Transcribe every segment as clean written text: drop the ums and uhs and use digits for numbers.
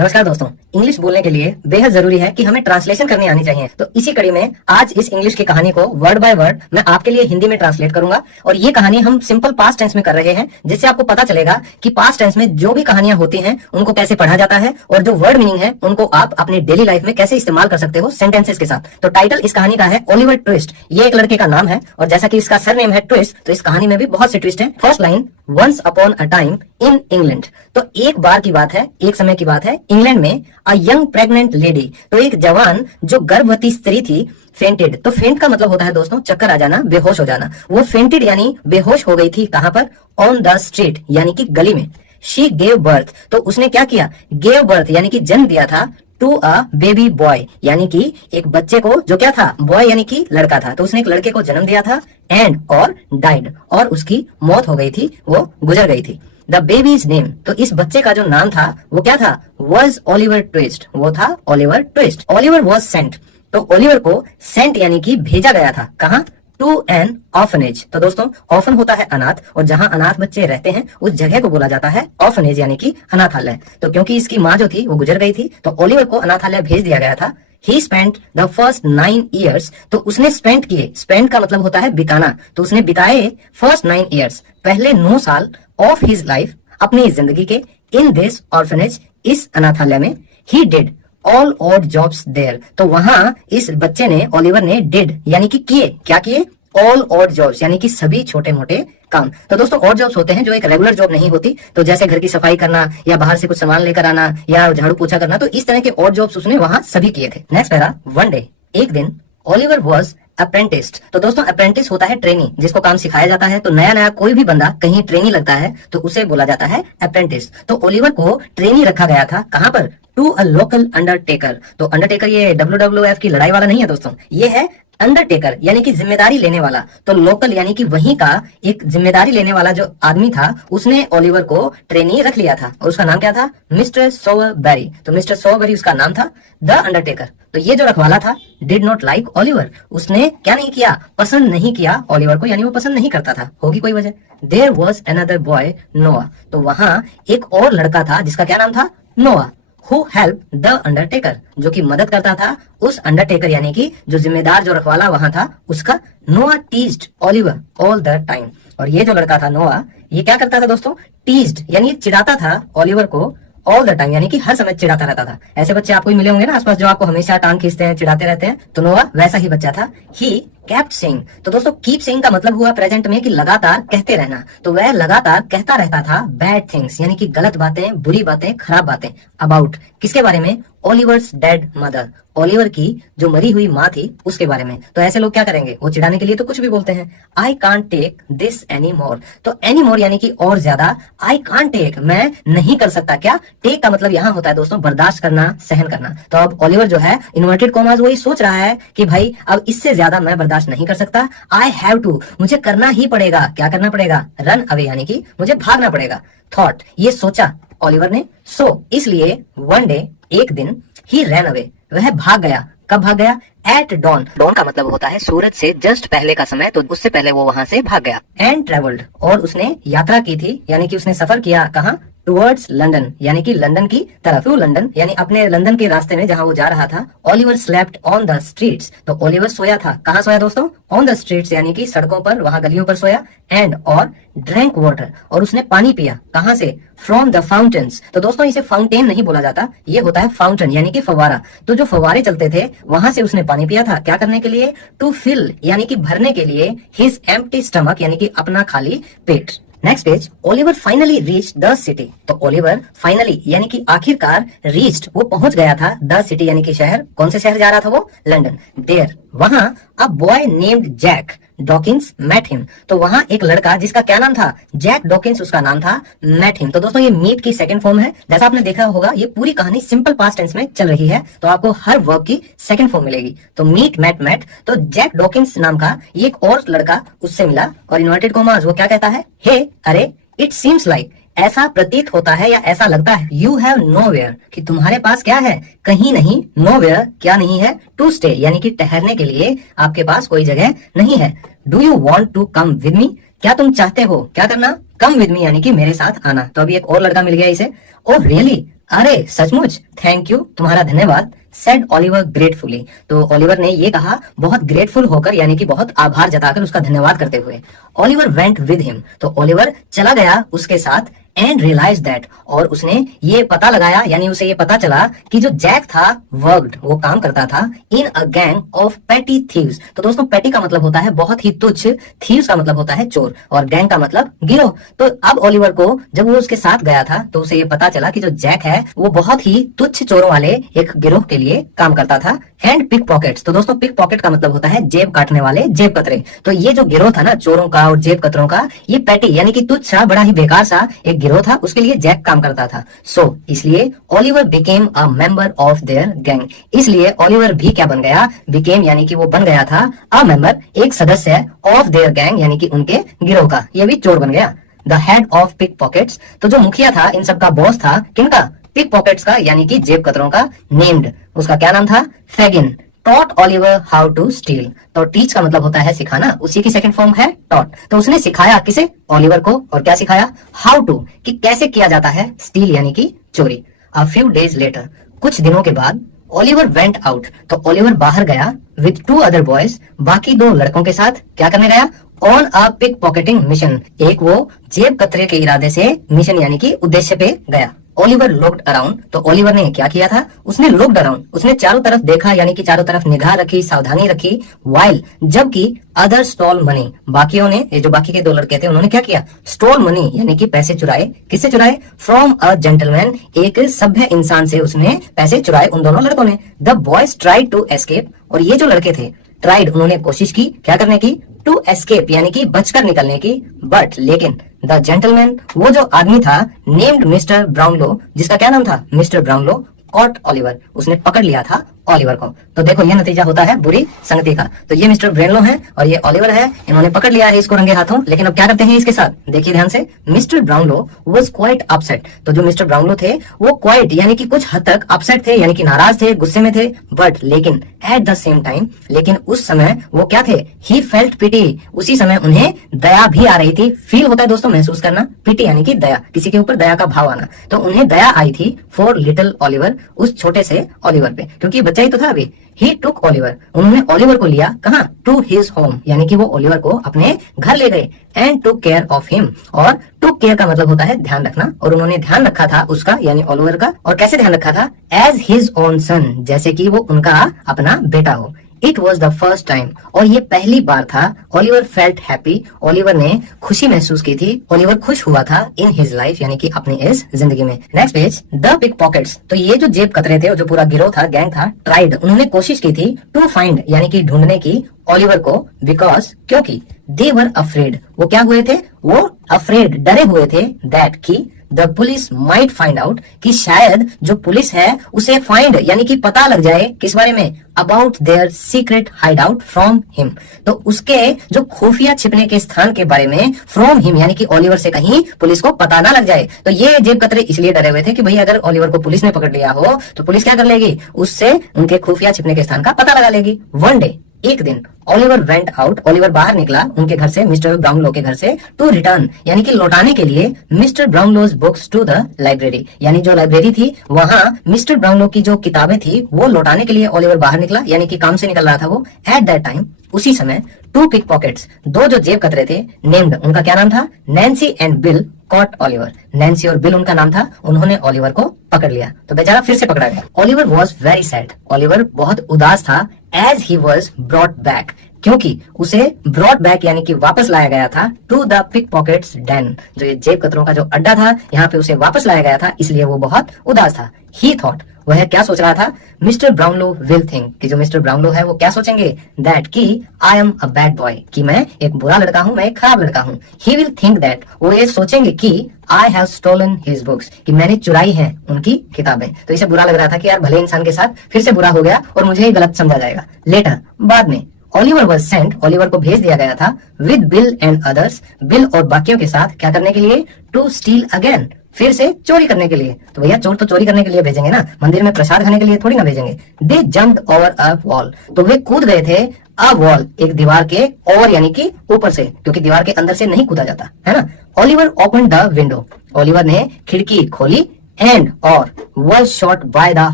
नमस्कार दोस्तों, इंग्लिश बोलने के लिए बेहद जरूरी है कि हमें ट्रांसलेशन करनी आनी चाहिए। तो इसी कड़ी में आज इस इंग्लिश की कहानी को वर्ड बाय वर्ड मैं आपके लिए हिंदी में ट्रांसलेट करूंगा। और ये कहानी हम सिंपल पास्ट टेंस में कर रहे हैं, जिससे आपको पता चलेगा कि पास्ट टेंस में जो भी कहानियां होती हैं उनको कैसे पढ़ा जाता है और जो वर्ड मीनिंग है उनको आप अपनी डेली लाइफ में कैसे इस्तेमाल कर सकते हो सेंटेंसेस के साथ। तो टाइटल इस कहानी का है ओलिवर ट्विस्ट। ये एक लड़के का नाम है और जैसा कि इसका सरनेम है ट्विस्ट, तो इस कहानी में भी बहुत से ट्विस्ट है। First line, once upon a time in England. तो एक बार की बात है, एक समय की बात है, इंग्लैंड में अ यंग प्रेग्नेंट लेडी, तो एक जवान जो गर्भवती स्त्री थी, फेंटेड। तो फेंट का मतलब होता है दोस्तों चक्कर आ जाना, बेहोश हो जाना। वो फेंटेड यानी बेहोश हो गई थी। कहां पर? ऑन द स्ट्रीट यानी कि गली में। शी गेव बर्थ, तो उसने क्या किया? गेव बर्थ यानी कि जन्म दिया था टू अ बेबी बॉय, यानी कि एक बच्चे को, जो क्या था? बॉय यानी कि लड़का था। तो उसने एक लड़के को जन्म दिया था। एंड और डाइड, और उसकी मौत हो गई थी, वो गुजर गई थी। द बेबीज नेम, तो इस बच्चे का जो नाम था वो क्या था? वॉज ओलिवर ट्विस्ट, वो था Oliver Twist. Oliver was sent, तो ओलिवर को सेंट यानी कि भेजा गया था। कहाँ? To an orphanage. तो दोस्तों ऑर्फन होता है अनाथ, और जहां अनाथ बच्चे रहते हैं उस जगह को बोला जाता है ऑर्फनेज यानी कि अनाथालय। तो क्योंकि इसकी माँ जो थी वो गुजर गई थी, तो ओलिवर को अनाथालय भेज दिया गया था। ही स्पेंट द फर्स्ट 9 years, तो उसने स्पेंट किए, स्पेंट का मतलब होता है बिताना, तो उसने बिताए फर्स्ट 9 years, पहले 9 साल ऑफ हिज लाइफ, अपनी जिंदगी के, इन दिस ऑर्फनेज, इस अनाथालय में। He did all odd jobs there, तो वहां इस बच्चे ने, ओलिवर ने, डिड यानी कि किए, क्या किए? ऑल ऑड जॉब्स यानी कि सभी छोटे मोटे काम। तो दोस्तों ऑड जॉब्स होते हैं जो एक रेगुलर जॉब नहीं होती, तो जैसे घर की सफाई करना या बाहर से कुछ सामान लेकर आना या झाड़ू पोछा करना, तो इस तरह के ऑड जॉब्स उसने वहां सभी किए थे। नेक्स्ट पैरा, वन डे, एक दिन, ओलिवर वॉज अप्रेंटिस। तो दोस्तों अप्रेंटिस होता है ट्रेनी, जिसको काम सिखाया जाता है। तो नया नया कोई भी बंदा कहीं ट्रेनी लगता है तो उसे बोला जाता है अप्रेंटिस। तो ओलिवर को ट्रेनी रखा गया था। कहां पर? To a local undertaker. तो अंडरटेकर ये WWF की लड़ाई वाला नहीं है दोस्तों, ये है अंडरटेकर यानी कि जिम्मेदारी लेने वाला। तो लोकल यानी कि वहीं का एक जिम्मेदारी लेने वाला जो आदमी था, उसने ओलिवर को ट्रेनी रख लिया था और उसका नाम क्या था? मिस्टर सोवरबेरी। तो मिस्टर सोवरबेरी उसका नाम था। द अंडरटेकर, तो ये जो रखवाला था, डिड नॉट लाइक ओलिवर, उसने क्या नहीं किया? पसंद नहीं किया ओलिवर को, यानी वो पसंद नहीं करता था, होगी कोई वजह। देयर वॉज अनदर बॉय नोआ, तो वहां एक और लड़का था जिसका क्या नाम था? नोआ। Who helped the undertaker, जो कि मदद करता था उस अंडरटेकर यानी कि जो जिम्मेदार जो रखवाला वहां था उसका। नोआ teased Oliver all the time, और ये जो लड़का था नोआ, ये क्या करता था दोस्तों? टीज्ड यानी चिढ़ाता था ओलिवर को ऑल द टाइम यानी कि हर समय चिढ़ाता रहता था। ऐसे बच्चे आपको ही मिले होंगे ना आसपास जो आपको हमेशा टांग खींचते हैं, चिढ़ाते रहते हैं, तो नोआ वैसा ही बच्चा था। ही kept saying, तो दोस्तों कीप सेइंग का मतलब हुआ प्रेजेंट में कि लगातार कहते रहना। तो वह लगातार कहता रहता था बैड थिंग्स यानी कि गलत बातें, बुरी बातें, खराब बातें। अबाउट, किसके बारे में? ओलिवर्स डेड मदर, ओलिवर की जो मरी हुई माँ थी उसके बारे में। तो ऐसे लोग क्या करेंगे? वो चिढ़ाने के लिए तो कुछ भी बोलते हैं। I can't take this any more, तो एनी मोर यानी कि और ज्यादा। आई कांट टेक, मैं नहीं कर सकता। क्या? टेक का मतलब यहाँ होता है दोस्तों बर्दाश्त करना, सहन करना। तो अब ओलिवर जो है इन्वर्टेड कॉमास वही सोच रहा है कि भाई अब इससे ज्यादा मैं बर्दाश्त नहीं कर सकता। आई हैव टू, मुझे करना ही पड़ेगा। क्या करना पड़ेगा? रन अवे यानी कि मुझे भागना पड़ेगा। थॉट, ये सोचा ओलिवर ने। सो इसलिए वन डे, एक दिन, ही रैन अवे, वह भाग गया। कब भाग गया? एट डॉन, डॉन का मतलब होता है सूरज से जस्ट पहले का समय, तो उससे पहले वो वहां से भाग गया। एंड ट्रेवल्ड, और उसने यात्रा की थी यानी कि उसने सफर किया। कहाँ? टुवर्ड्स लंदन यानी कि लंदन की तरफ। टू लंदन यानी अपने लंदन के रास्ते में जहां वो जा रहा था। Oliver slept on the streets, तो ओलिवर सोया था। कहाँ सोया दोस्तों? ऑन द स्ट्रीट्स यानी कि सड़कों पर, वहां गलियों पर सोया। एंड और ड्रैंक वाटर, और उसने पानी पिया। कहां से? From the fountains. तो दोस्तों इसे फाउंटेन नहीं बोला जाता, ये होता है फाउंटेन यानी कि फवारा। तो जो फवारे चलते थे वहां से उसने पानी पिया था। क्या करने के लिए? टू फिल यानी कि भरने के लिए। हिज एम्प्टी स्टमक यानी कि अपना खाली पेट। Next page, Oliver finally reach the city. तो ओलिवर फाइनली यानी कि आखिरकार, रीच्ड वो पहुंच गया था, द सिटी यानी कि शहर। कौन से शहर जा रहा था वो? लंदन। देयर, वहां, a boy named Jack Dawkins met him, तो वहां एक लड़का जिसका क्या नाम था? जैक डॉकिंस उसका नाम था। मेट हिम, तो दोस्तों ये मीट की सेकंड फॉर्म है। जैसा आपने देखा होगा ये पूरी कहानी सिंपल पास्ट टेंस में चल रही है, तो आपको हर वर्ब की सेकंड फॉर्म मिलेगी। तो मीट, मेट, मेट, तो जैक डॉकिंस नाम का ये एक और लड़का उससे मिला, और इन्वर्टेड कॉमास वो क्या कहता है? हे, अरे, इट सीम्स लाइक, ऐसा प्रतीत होता है या ऐसा लगता है। यू हैव नोवेयर, कि तुम्हारे पास क्या है? कहीं नहीं। नोवेयर क्या नहीं है? टू स्टे यानी कि ठहरने के लिए आपके पास कोई जगह नहीं है। Do you want to come with me, क्या तुम चाहते हो क्या करना? कम विद मी यानी कि मेरे साथ आना। तो अभी एक और लड़का मिल गया इसे। ओह रियली, अरे सचमुच, थैंक यू, तुम्हारा धन्यवाद, सेड ओलिवर ग्रेटफुली। तो ओलिवर ने ये कहा बहुत ग्रेटफुल होकर, यानी कि बहुत आभार जताकर, उसका धन्यवाद करते हुए। ओलिवर वेंट विद हिम, तो ओलिवर चला गया उसके साथ। एंड रियलाइज दैट, और उसने ये पता लगाया, यानी उसे ये पता चला कि जो जैक था वर्कड, वो काम करता था in a gang of petty thieves. तो दोस्तों, पेटी का मतलब होता है बहुत ही तुच्छ, थीव्स का मतलब होता है चोर, और गैंग का मतलब गिरोह। तो अब ओलिवर को जब वो उसके साथ गया था तो उसे ये पता चला कि जो जैक है वो बहुत ही तुच्छ चोरों वाले एक गिरोह के लिए काम करता था। एंड पिक पॉकेट्स, तो दोस्तों पिक पॉकेट का मतलब होता है जेब काटने वाले, जेब कतरे। तो ये जो गिरोह था ना चोरों का और जेब कतरों का, ये पैटी यानी कि तुच्छ सा, बड़ा ही बेकार सा एक गिरोह था, उसके लिए जैक काम करता था। सो इसलिए Oliver became a member of their gang. इसलिए ओलिवर भी क्या बन गया, बिकेम यानी कि वो बन गया था अ मेंबर, एक सदस्य, ऑफ देयर गैंग यानी कि उनके गिरोह का। ये भी चोर बन गया। The head of pickpockets, तो जो मुखिया था, इन सब का बॉस था, किनका, पिक पॉकेट्स का, यानी कि जेब कतरों का। नेम्ड, उसका क्या नाम था, Fagin. Taught Oliver how to steal, तो टीच का मतलब होता है सिखाना, उसी की सेकंड फॉर्म है टॉट। तो उसने सिखाया किसे, ओलिवर को, और क्या सिखाया, हाउ टू, कि कैसे किया जाता है स्टील यानी कि चोरी। अ फ्यू डेज लेटर, कुछ दिनों के बाद, ओलिवर वेंट आउट, तो ओलिवर बाहर गया विद टू अदर बॉयज, बाकी दो लड़कों के साथ। क्या करने गया, on a pickpocketing mission, एक वो जेब कतरे के इरादे से मिशन यानी कि उद्देश्य पे गया। ओलिवर लुक्ड अराउंड, तो ओलिवर ने क्या किया था, उसने लुक्ड अराउंड, उसने चारों तरफ देखा, यानी कि चारों तरफ निगाह रखी, सावधानी रखी। वाइल, जबकि अदर स्टॉल मनी, बाकियों ने, ये जो बाकी के दो लड़के थे, उन्होंने क्या किया, स्टॉल मनी यानी कि पैसे चुराए। किससे चुराए, फ्रॉम अ जेंटलमैन, एक सभ्य इंसान से उसने पैसे चुराए, उन दोनों लड़कों ने। The boys tried to escape, और ये जो लड़के थे, ट्राइड, उन्होंने कोशिश की, क्या करने की, टू एस्केप यानी कि बचकर निकलने की। बट लेकिन द जेंटलमैन, वो जो आदमी था, नेम्ड मिस्टर ब्राउनलो, जिसका क्या नाम था, मिस्टर ब्राउनलो, कॉट ओलिवर, उसने पकड़ लिया था ओलिवर को। तो देखो ये नतीजा होता है बुरी संगति का। तो ये मिस्टर ब्राउनलो है और ये ओलिवर है, इन्होंने पकड़ लिया है इसको रंगे हाथों। लेकिन अब क्या करते हैं इसके साथ, देखिए ध्यान से। Mister Brownlow was quite upset, तो जो मिस्टर ब्राउनलो थे वो क्वाइट यानी कि कुछ हद तक अपसेट थे, यानी कि नाराज थे, गुस्से में थे। बट लेकिन एट द सेम टाइम, लेकिन उस समय वो क्या थे, ही फेल्ट पिटी, उसी समय उन्हें दया भी आ रही थी। फील होता है दोस्तों महसूस करना, पिटी यानी कि दया, किसी के ऊपर दया का भाव आना। तो उन्हें दया आई थी फॉर लिटिल ओलिवर, उस छोटे से ओलिवर पे, क्योंकि बच्चा ही तो था अभी। ही टुक ओलिवर, उन्होंने ओलिवर को लिया कहाँ, टू हिज होम, यानी कि वो ओलिवर को अपने घर ले गए। And took care of him, और टुक केयर का मतलब होता है ध्यान रखना, और उन्होंने ध्यान रखा था उसका यानी ओलिवर का। और कैसे ध्यान रखा था, एज हिज ओन सन, जैसे कि वो उनका अपना बेटा हो। It was the first time, और ये पहली बार था। ओलिवर फेल्ट हैप्पी, ओलिवर ने खुशी महसूस की थी, ओलिवर खुश हुआ था इन हिज लाइफ यानी कि अपनी इस जिंदगी में। Next page, the pickpockets, तो ये जो जेब कतरे थे, जो पूरा गिरोह था, गैंग था, ट्राइड, उन्होंने कोशिश की थी टू फाइंड यानी कि ढूंढने की ओलिवर को, बिकॉज, क्योंकि दे वर अफ्रेड, वो क्या हुए थे, वो अफ्रेड, डरे हुए थे, दैट की the police might find out, कि शायद जो पुलिस है उसे फाइंड यानी कि पता लग जाए, किस बारे में, about their secret hide out from him, तो उसके जो खुफिया छिपने के स्थान के बारे में, फ्रॉम हिम यानी कि ओलिवर से कहीं पुलिस को पता ना लग जाए। तो ये जेब कतरे इसलिए डरे हुए थे कि भाई अगर ओलिवर को पुलिस ने पकड़ लिया हो तो पुलिस क्या कर लेगी, उससे उनके खुफिया छिपने के स्थान का पता लगा लेगी। वन डे, एक दिन, ओलिवर वेंट आउट, ओलिवर बाहर निकला उनके घर से, मिस्टर ब्राउनलो के घर से, टू रिटर्न यानी कि लौटाने के लिए mister Brownlow's books to the library, यानी जो लाइब्रेरी थी वहां मिस्टर ब्राउनलो की जो किताबें थी वो लौटाने के लिए ओलिवर बाहर निकला, यानी कि काम से निकल रहा था वो। एट दैट टाइम, उसी समय, टू पिक पॉकेट्स, दो जो जेब कतरे थे, नेम्ड, उनका क्या नाम था, Nancy and Bill, caught Oliver, Nancy और बिल उनका नाम था, उन्होंने ओलिवर को पकड़ लिया। तो बेचारा फिर से पकड़ा गया। Oliver was very sad, Oliver बहुत उदास था, as he was brought back, क्योंकि उसे ब्रॉट बैक यानी कि वापस लाया गया था, to the pickpockets den, जो ये जेब कतरों का जो अड्डा था, यहाँ पे उसे वापस लाया गया था, इसलिए वो बहुत उदास था। ही थॉट, वह क्या सोच रहा था, मिस्टर ब्राउनलो विल थिंक, कि जो मिस्टर ब्राउनलो है वो क्या सोचेंगे, दैट कि I am a bad boy, कि मैं एक बुरा लड़का हूँ, मैं एक खराब लड़का हूँ। ही विल थिंक दैट, वो ये सोचेंगे कि I have stolen his books, कि मैंने चुराई है उनकी किताबें। तो इसे बुरा लग रहा था कि यार भले इंसान के साथ फिर से बुरा हो गया और मुझे ही गलत समझा जाएगा। लेटर, बाद में, ओलिवर वॉज सेंट, ओलिवर को भेज दिया गया था, with bill and others, bill और बाकियों के साथ, क्या करने के लिए, टू स्टील अगेन, फिर से चोरी करने के लिए। तो भैया चोर तो चोरी करने के लिए भेजेंगे ना, मंदिर में प्रसाद खाने के लिए थोड़ी ना भेजेंगे। दे जम्प्ड ओवर अ वॉल, तो वे कूद गए थे, अ वॉल, एक दीवार के, ओवर यानी कि ऊपर से, क्योंकि दीवार के अंदर से नहीं कूदा जाता है ना। Oliver open the window, Oliver ने खिड़की खोली, एंड और was shot by the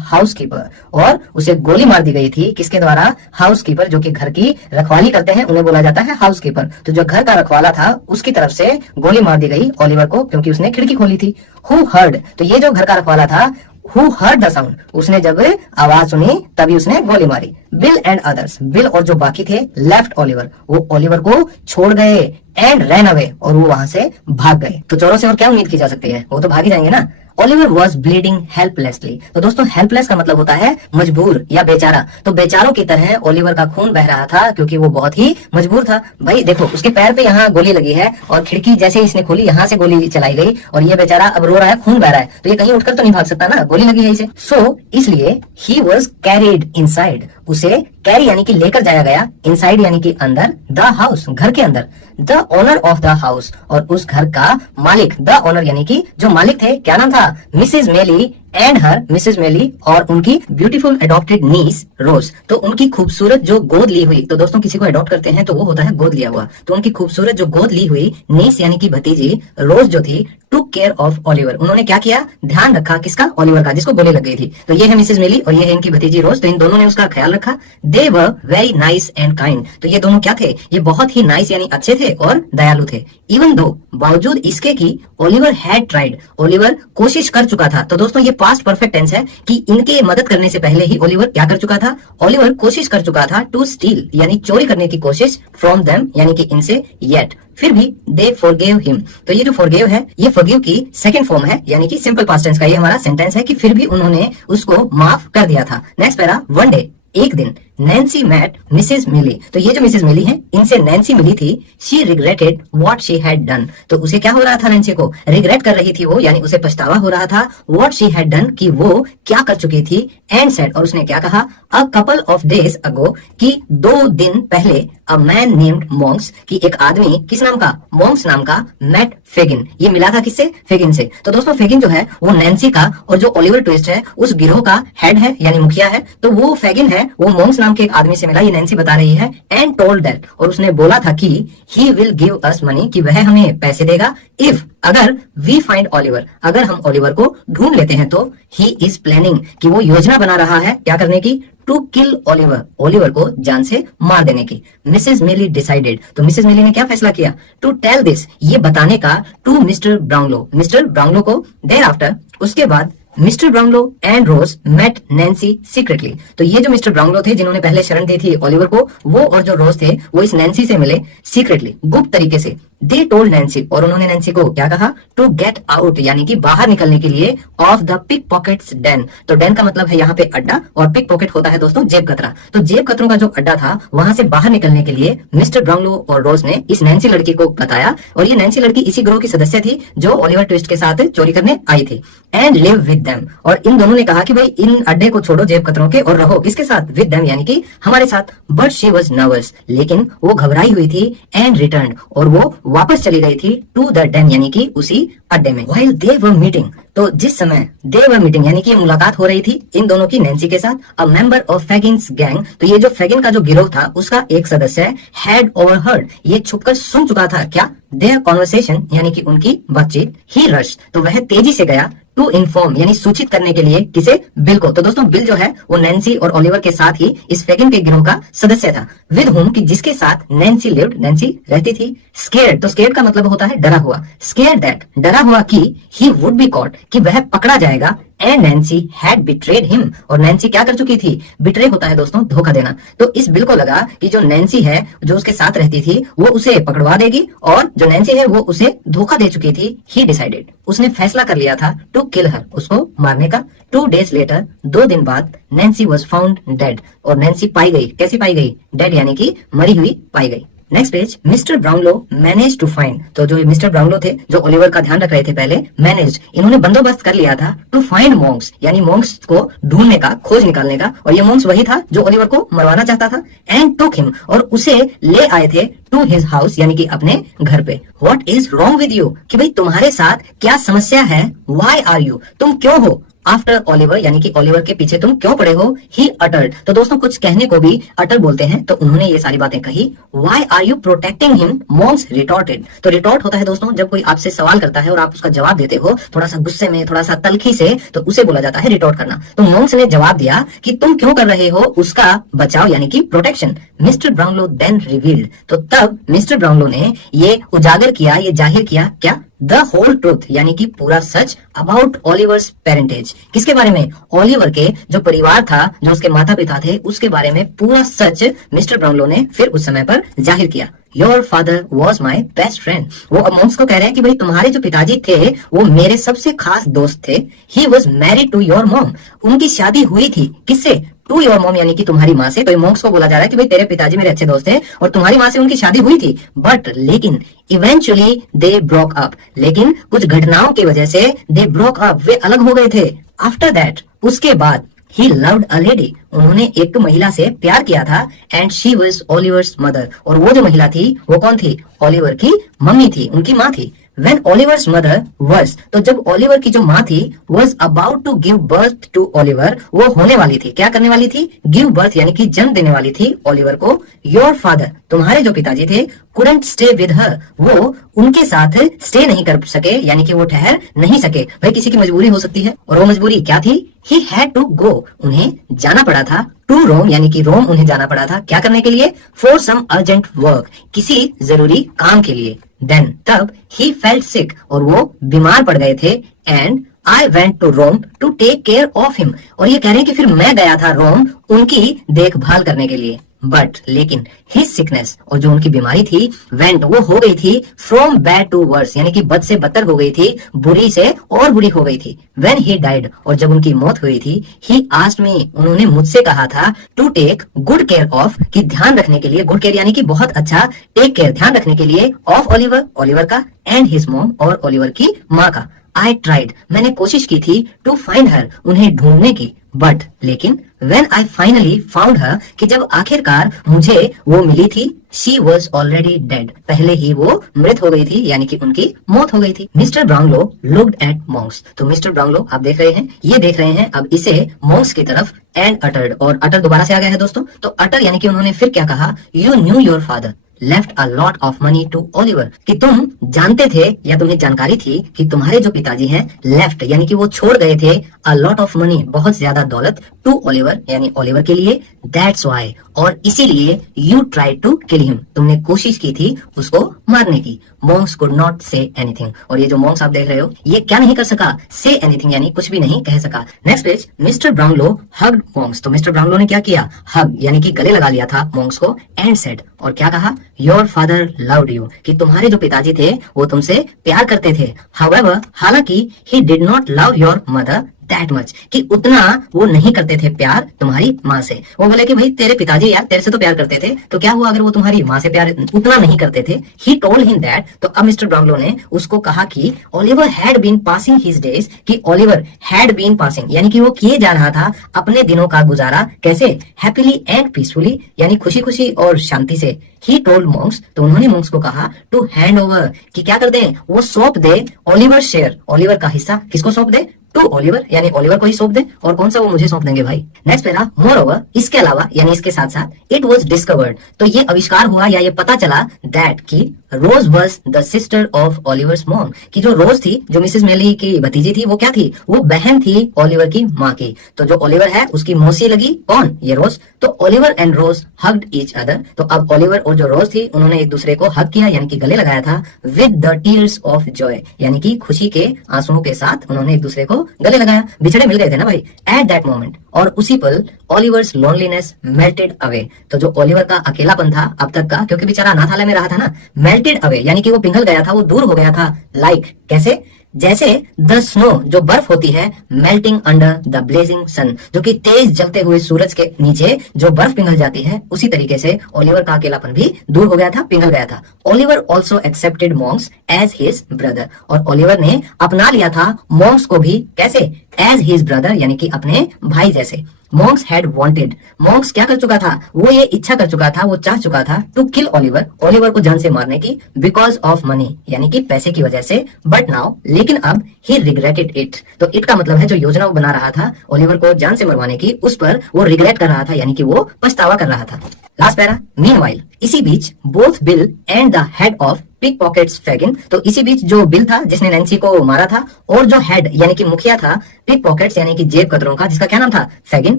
housekeeper, और उसे गोली मार दी गई थी किसके द्वारा? हाउसकीपर, जो कि घर की रखवाली करते हैं उन्हें बोला जाता है हाउसकीपर। तो जो घर का रखवाला था उसकी तरफ से गोली मार दी गई ओलिवर को, क्योंकि उसने खिड़की खोली थी। Who heard, तो ये जो घर का रखवाला था, Who heard the sound, उसने जब आवाज सुनी तभी उसने गोली मारी। बिल एंड अदर्स, बिल और जो बाकी थे, लेफ्ट ओलिवर, वो ओलिवर को छोड़ गए एंड रैन अवे, और वो वहां से भाग गए। तो चोरों से और क्या उम्मीद की जा सकती है, वो तो भाग ही जाएंगे ना। ओलिवर वॉज ब्लीडिंग हेल्पलेसली, तो दोस्तों हेल्पलेस का मतलब होता है मजबूर या बेचारा। तो बेचारों की तरह ओलिवर का खून बह रहा था क्योंकि वो बहुत ही मजबूर था। भाई देखो, उसके पैर पे यहाँ गोली लगी है और खिड़की जैसे ही इसने खोली यहाँ से गोली चलाई गई और ये बेचारा अब रो रहा है, खून बह रहा है, तो ये कहीं उठकर तो नहीं भाग सकता ना, गोली लगी है इसे। सो इसलिए ही वॉज कैरिड इनसाइड, उसे कैरी यानी कि लेकर जाया गया, इनसाइड यानी कि अंदर, द हाउस घर के अंदर, the owner of the house और उस घर का मालिक, द ओनर यानी कि जो मालिक थे, क्या नाम था? मिसेज मेली एंड हर, मिसेज मेली और उनकी ब्यूटीफुल अडॉप्टेड नीस रोज, तो उनकी खूबसूरत जो गोद ली हुई, तो दोस्तों किसी को अडॉप्ट करते हैं तो वो होता है गोद लिया हुआ, तो उनकी खूबसूरत जो गोद ली हुई नीस यानी कि भतीजी रोज जो थी, टुक केयर ऑफ ओलिवर, उन्होंने क्या किया? ध्यान रखा किसका? ओलिवर का, जिसको गोली लग गई थी। तो ये है मिसेज मेली और ये है इनकी भतीजी रोज, तो इन दोनों ने उसका ख्याल रखा। They were very nice and kind, तो ये दोनों क्या थे? ये बहुत ही नाइस यानी अच्छे थे और दयालु थे। इवन दो, बावजूद इसके कि ओलिवर हैड ट्राइड, ओलिवर कोशिश कर चुका था। तो दोस्तों ये पास्ट परफेक्ट टेंस है कि इनके मदद करने से पहले ही ओलिवर क्या कर चुका था? ओलिवर कोशिश कर चुका था टू स्टील यानी चोरी करने की कोशिश, फ्रॉम देम यानी कि इनसे, येट फिर भी दे फॉरगिव हिम, तो ये जो फॉरगिव है ये फॉरगिव की सेकंड फॉर्म है, यानी कि सिंपल पास्ट टेंस का ये हमारा सेंटेंस है कि फिर भी उन्होंने उसको माफ कर दिया था। नेक्स्ट पैरा, वन डे, एक दिन, नैन्सी मैट मिसेज मिली, तो ये जो मिसेज मिली है इनसे नैन्सी मिली थी। She regretted what she had done, तो उसे क्या हो रहा था? नैन्सी को रिग्रेट कर रही थी वो, यानी उसे पछतावा हो रहा था। व्हाट शी हैड डन, कि वो क्या कर चुकी थी। एंड सेड, और उसने क्या कहा? A couple of days ago, कि 2 दिन पहले, अ मैन नेम्ड मॉन्क्स, कि एक आदमी किस नाम का? मॉन्क्स नाम का, मेट फेगिन, ये मिला था किससे? फेगिन से। तो दोस्तों फेगिन जो है वो नैन्सी का और जो ओलिवर ट्विस्ट है उस गिरोह का हेड है यानी मुखिया है, तो वो फेगिन है, वो मॉन्क्स नाम के एक आदमी से मिला, ये नैन्सी बता रही है। एंड टोल्ड दैट, और उसने बोला था कि he will give us money, कि वह हमें पैसे देगा, इफ अगर वी फाइंड ओलिवर, अगर हम ओलिवर को ढूंढ लेते हैं तो। ही इज प्लानिंग, कि वो योजना बना रहा है क्या करने की? टू किल ओलिवर, ओलिवर को जान से मार देने की। मिसेज मेली डिसाइडेड, तो मिसेज मेली ने क्या फैसला किया? टू टेल दिस, ये बताने का, to mister Brownlow, mister Brownlow को। देयर आफ्टर, उसके बाद, mister Brownlow and Rose met Nancy secretly, तो ये जो मिस्टर ब्राउनलो थे जिन्होंने पहले शरण दी थी ओलिवर को, वो और जो रोज थे वो इस नैन्सी से मिले सीक्रेटली, गुप्त तरीके से। दे टोल्ड नैन्सी, और उन्होंने नैन्सी को क्या कहा? टू गेट आउट, यानी कि बाहर निकलने के लिए, of the pickpockets den, तो डेन का मतलब है यहाँ पे अड्डा और पिक पॉकेट होता है दोस्तों जेब कतरा, तो जेब कतरों का जो अड्डा था वहां से बाहर निकलने के लिए मिस्टर ब्राउनलो और रोज ने इस नैन्सी लड़की को बताया, और ये नैन्सी लड़की इसी ग्रोह की सदस्य थी जो ओलिवर ट्विस्ट के साथ चोरी करने आई थी। एंड लिव विद देम, और इन दोनों ने कहा कि भाई इन अड्डे को छोड़ो जेब कतरों के और रहो किसके साथ? विद देम यानी कि हमारे साथ। बट शी वाज नर्वस, लेकिन वो घबराई हुई थी। एंड रिटर्न, और वो वापस चली गई थी टू द डेन यानी कि उसी अड्डे में। व्हाइल दे वर मीटिंग, तो जिस समय दे वर मीटिंग यानी कि मुलाकात हो रही थी इन दोनों की नैन्सी के साथ, अ मेंबर ऑफ फेगिन्स गैंग, तो ये जो फेगिन का जो गिरोह था उसका एक सदस्य हैड ओवरहर्ड, ये छुपकर सुन चुका था क्या? देयर कॉन्वर्सेशन यानी कि उनकी बातचीत। ही रश, तो वह तेजी से गया, टू इन्फॉर्म यानी सूचित करने के लिए, किसे? बिल को। तो दोस्तों बिल जो है वो नैन्सी और ओलिवर के साथ ही इस फेगिन के गिरोह का सदस्य था। विद होम, कि जिसके साथ नैन्सी लिव्ड, नैन्सी रहती थी। स्केर्ड, तो स्केर्ड का मतलब होता है डरा हुआ। स्केर्ड दैट, डरा हुआ कि ही वुड बी कॉट, कि वह पकड़ा जाएगा। And Nancy had betrayed him, और नैन्सी क्या कर चुकी थी? बिट्रे होता है दोस्तों धोखा देना, तो इस बिल को लगा कि जो नैन्सी है जो उसके साथ रहती थी वो उसे पकड़वा देगी, और जो नैन्सी है वो उसे धोखा दे चुकी थी। ही डिसाइडेड, उसने फैसला कर लिया था, टू किल हर, उसको मारने का। 2 days लेटर, 2 दिन बाद, नैन्सी वॉज फाउंड डेड, और नैन्सी पाई गई, कैसी पाई गई? डेड यानी कि मरी हुई पाई गई। Next page, mister Brownlow manage to find, तो जो मिस्टर ब्राउनलो थे जो ओलिवर का ध्यान रख रहे थे पहले, मैनेज, इन्होंने बंदोबस्त कर लिया था, टू फाइंड मॉन्क्स, यानी मॉन्क्स को ढूंढने का, खोज निकालने का, और ये मॉन्क्स वही था जो ओलिवर को मरवाना चाहता था। एंड टुक हिम, और उसे ले आए थे टू हिज हाउस यानी कि अपने घर पे। What is wrong with you, कि भाई तुम्हारे साथ क्या समस्या है? व्हाई आर यू, तुम क्यों हो? आफ्टर ऑलिवर, यानी कि ऑलिवर के पीछे तुम क्यों पड़े हो? ही अटर्ड, तो दोस्तों कुछ कहने को भी अटर बोलते हैं, तो उन्होंने ये सारी बातें कही। Why are you protecting him? Monks retorted, तो रिटॉर्ट होता है दोस्तों जब कोई आपसे सवाल करता है और आप उसका जवाब देते हो थोड़ा सा गुस्से में, थोड़ा सा तलखी से, तो उसे बोला जाता है रिटॉर्ट करना। तो मॉन्क्स ने जवाब दिया कि तुम क्यों कर रहे हो उसका बचाव, यानी कि protection. Mister Brownlow then revealed, तो तब मिस्टर ब्राउनलो ने ये उजागर किया, ये जाहिर किया क्या? द होल ट्रूथ, यानी कि पूरा सच अबाउट ऑलिवर्स पेरेंटेज। किसके बारे में? ऑलिवर के जो परिवार था, जो उसके माता पिता थे, उसके बारे में पूरा सच मिस्टर ब्राउनलो ने फिर उस समय पर जाहिर किया। Your father was my best friend, वो अब मॉन्क्स को कह रहे हैं कि भाई तुम्हारे जो पिताजी थे वो मेरे सबसे खास दोस्त थे। He was married to your mom, उनकी शादी हुई थी किससे? टू योर मॉम, यानी कि तुम्हारी माँ से। तो ये मॉन्क्स को बोला जा रहा है कि भाई तेरे पिताजी मेरे अच्छे दोस्त थे और तुम्हारी माँ से उनकी शादी हुई थी, बट लेकिन इवेंचुअली दे ब्रोक अप, लेकिन कुछ घटनाओं की वजह से दे ब्रोक अप, वे अलग हो गए थे। आफ्टर दैट, उसके बाद ही लव्ड अ लेडी, उन्होंने एक महिला से प्यार किया था, एंड शी वाज ऑलिवर्स मदर, और वो जो महिला थी वो कौन थी? ऑलिवर की मम्मी थी, उनकी माँ थी। When Oliver's mother was, तो जब ऑलिवर की जो माँ थी was about to give birth to Oliver, वो होने वाली थी, क्या करने वाली थी? Give birth, यानी कि जन्म देने वाली थी ऑलिवर को। Your father, तुम्हारे जो पिताजी थे, couldn't stay with her, वो उनके साथ स्टे नहीं कर सके, यानी कि वो ठहर नहीं सके। भाई किसी की मजबूरी हो सकती है, और वो मजबूरी क्या थी? He had to go, उन्हें जाना पड़ा था। टू रोम, यानी कि रोम उन्हें जाना पड़ा था, क्या करने के लिए? फॉर सम अर्जेंट वर्क, किसी जरूरी काम के लिए। देन, तब ही फेल्ट सिक, और वो बीमार पड़ गए थे। And I went to Rome to take care of him, और ये कह रहे हैं कि फिर मैं गया था रोम उनकी देखभाल करने के लिए। बट लेकिन हिज सिकनेस, और जो उनकी बीमारी थी, वेंट, वो हो गई थी फ्रॉम बैड टू वर्स, यानी कि बद से बदतर हो गई थी, बुरी से और बुरी हो गई थी। व्हेन ही डाइड, और जब उनकी मौत हुई थी, ही आस्क्ड मी, उन्होंने मुझसे कहा था, to take good care of, कि ध्यान रखने के लिए, गुड केयर यानी कि बहुत अच्छा, टेक केयर ध्यान रखने के लिए, ऑफ ऑलिवर, ऑलिवर का, एंड हिज मॉम, और ऑलिवर की माँ का। आई ट्राइड, मैंने कोशिश की थी, टू फाइंड हर, उन्हें ढूंढने की, बट लेकिन when I finally found her, कि जब आखिरकार मुझे वो मिली थी, she was already dead, पहले ही वो मृत हो गई थी, यानी कि उनकी मौत हो गई थी। Mister Brownlow looked at monks, तो मिस्टर ब्राउनलो आप देख रहे हैं, ये देख रहे हैं अब इसे monks की तरफ, and uttered, और utter दोबारा से आ गया है दोस्तों। तो utter यानी कि उन्होंने फिर क्या कहा? You knew your father left a lot of money to Oliver, कि तुम जानते थे या तुम्हें जानकारी थी कि तुम्हारे जो पिताजी हैं left, यानी कि वो छोड़ गए थे a lot of money, बहुत ज्यादा दौलत, to Oliver, यानी ऑलिवर के लिए। That's why, और इसीलिए you tried to kill him, तुमने कोशिश की थी उसको मारने की। Monks could not say anything, और ये जो monks आप देख रहे हो, ये क्या नहीं कर सका? Say anything, यानी कुछ भी नहीं कह सका। Next page, mister Brownlow hugged monks, तो मिस्टर ब्राउनलो ने क्या किया? हग, यानी कि गले लगा लिया था monks को, and said, और क्या कहा? योर फादर लव्ड यू, कि तुम्हारे जो पिताजी थे वो तुमसे प्यार करते थे। हाउएवर, हालांकि he did not love your mother that much, कि उतना वो नहीं करते थे प्यार तुम्हारी माँ से। वो बोले कि भाई तेरे पिताजी यार तेरे से तो प्यार करते थे, तो क्या हुआ अगर वो तुम्हारी माँ से प्यार उतना नहीं करते थे? ही टोल्ड हिम दैट, तो अब मिस्टर ब्राउनलो ने उसको कहा कि Oliver had been passing his days, कि ऑलिवर हैड बीन पासिंग, यानी कि वो किए जा रहा था अपने दिनों का गुजारा, कैसे? हैप्पीली एंड पीसफुली, यानी खुशी खुशी और शांति से। ही टोल्ड मॉन्क्स, तो उन्होंने मॉन्क्स को कहा, टू हैंड ओवर, कि क्या कर दे? वो सौंप दे ऑलिवर शेयर, ऑलिवर का हिस्सा किसको सौंप दे? टू ऑलिवर, यानी ऑलिवर को ही सौंप दे, और कौन सा? वो मुझे सौंप देंगे भाई। नेक्स्ट पैरा, मोर ओवर, इसके अलावा, यानी इसके साथ साथ, इट वॉज डिस्कवर्ड, तो ये आविष्कार हुआ या ये पता चला, दैट की Rose was the sister of Oliver's mom, कि जो रोज थी, जो मिसेस मेली की भतीजी थी, वो क्या थी? वो बहन थी ऑलिवर की माँ की। तो जो ऑलिवर है उसकी मौसी लगी, कौन? ये रोज। तो Oliver and Rose hugged each other, तो अब ऑलिवर और जो रोज थी उन्होंने एक दूसरे को हग किया, यानी कि गले लगाया था, with the tears of Joy, यानी कि खुशी के आंसुओं के साथ उन्होंने एक दूसरे को गले लगाया। बिछड़े मिल गए थे ना भाई। एट दैट मोमेंट, और उसी पल, ऑलिवर्स लोनलीनेस मेल्टेड अवे, तो जो ऑलिवर का अकेलापन था अब तक का, क्योंकि बेचारा अनाथालय में रहा था ना, मेल्टेड अवे, यानी कि वो पिघल गया था, वो दूर हो गया था। लाइक, कैसे? जैसे द स्नो, जो बर्फ होती है, मेल्टिंग अंडर द ब्लेजिंग सन, जो कि तेज जलते हुए सूरज के नीचे जो बर्फ पिघल जाती है, उसी तरीके से ऑलिवर का अकेलापन भी दूर हो गया था, पिघल गया था। Oliver also accepted monks as his brother, और ऑलिवर ने अपना लिया था मॉन्क्स को भी, कैसे? एज हिज ब्रदर यानी कि अपने भाई जैसे। मॉन्क्स हैड वांटेड, मॉन्क्स क्या कर चुका था, वो ये इच्छा कर चुका था, वो चाह चुका था टू किल ओलिवर, ओलिवर को जान से मारने की, बिकॉज ऑफ मनी यानी कि पैसे की वजह से। बट नाउ लेकिन अब ही रिग्रेटेड इट, तो इट का मतलब है जो योजना वो बना रहा था ओलिवर को जान से मरवाने की, उस पर वो रिग्रेट कर रहा था यानी कि वो पछतावा कर रहा था। लास्ट पैरा, मीनवाइल, इसी बीच both Bill and the head of pickpockets Fagin, तो इसी बीच जो बिल था जिसने नैन्सी को मारा था, और जो हेड यानी कि मुखिया था पिक पॉकेट्स यानी कि जेब कतरों का, जिसका क्या नाम था, फैगिन,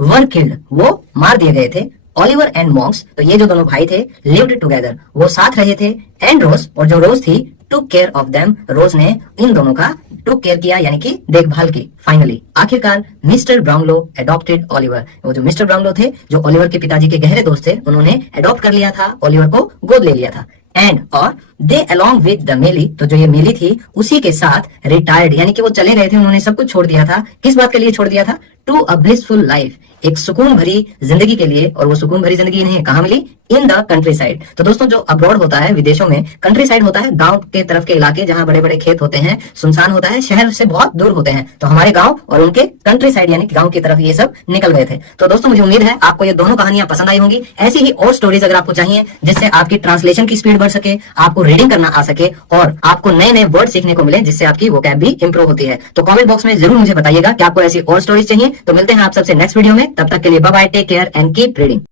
वर किल्ड, वो मार दिए गए थे। ओलिवर एंड मॉन्क्स, तो ये जो दोनों भाई थे, लिव्ड टुगेदर, वो साथ रहे थे। एंड रोज, और जो रोज थी, टुक केयर ऑफ देम, रोज ने इन दोनों का टुक केयर किया यानी कि देखभाल की। फाइनली आखिरकार मिस्टर ब्राउनलो एडॉप्टेड ओलिवर, वो जो मिस्टर ब्राउनलो थे जो ओलिवर के पिताजी के गहरे दोस्त थे, उन्होंने एडॉप्ट कर लिया था, ओलिवर को गोद ले लिया था। एंड और दे अलोंग विद द मेली, तो जो ये मेली थी उसी के साथ रिटायर्ड यानी कि वो चले गए थे, उन्होंने सब कुछ छोड़ दिया था। किस बात के लिए छोड़ दिया था, टू अ ब्लिसफुल लाइफ, एक सुकून भरी जिंदगी के लिए। और वो सुकून भरी जिंदगी इन्हें कहाँ मिली, इन द कंट्री साइड। तो दोस्तों जो अब्रॉड होता है, विदेशों में कंट्री साइड होता है, गांव के तरफ के इलाके जहां बड़े बड़े खेत होते हैं, सुनसान होता है, शहर से बहुत दूर होते हैं। तो हमारे गांव और उनके कंट्री साइड यानी गांव की तरफ ये सब निकल गए थे। तो दोस्तों मुझे उम्मीद है आपको ये दोनों कहानियां पसंद आई होंगी। ऐसी ही और स्टोरीज अगर आपको चाहिए जिससे आपकी ट्रांसलेशन की स्पीड बढ़ सके, आपको रीडिंग करना आ सके और आपको नए नए वर्ड सीखने को मिले, जिससे आपकी वोकैब भी इंप्रूव होती है, तो कमेंट बॉक्स में जरूर मुझे बताइएगा कि आपको ऐसी और स्टोरीज चाहिए। तो मिलते हैं आप सबसे नेक्स्ट वीडियो में, तब तक के लिए bye bye, take care and keep reading.